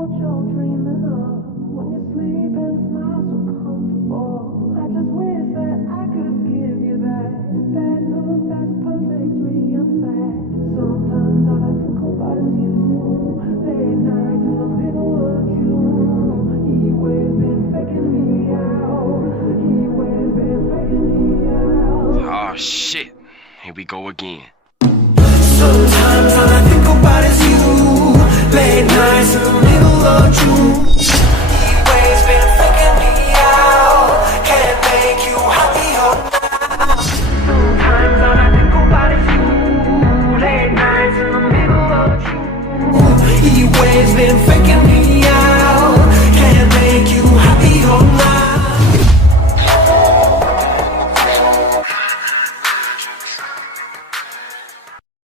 what you're dreaming of. When you sleep and smile so comfortable. I just wish that I could give you that. That look that's perfectly unsaid. Sometimes all I think about is you. Late nights in the middle of June. He waves been faking me out. He waves been faking me out. Oh shit, here we go again. Sometimes all I think about is you. Late nights in the middle of June. He waves been faking me out. Can't make you happier now. Sometimes all I think about is you. Late nights in the middle of June. He waves been faking me out.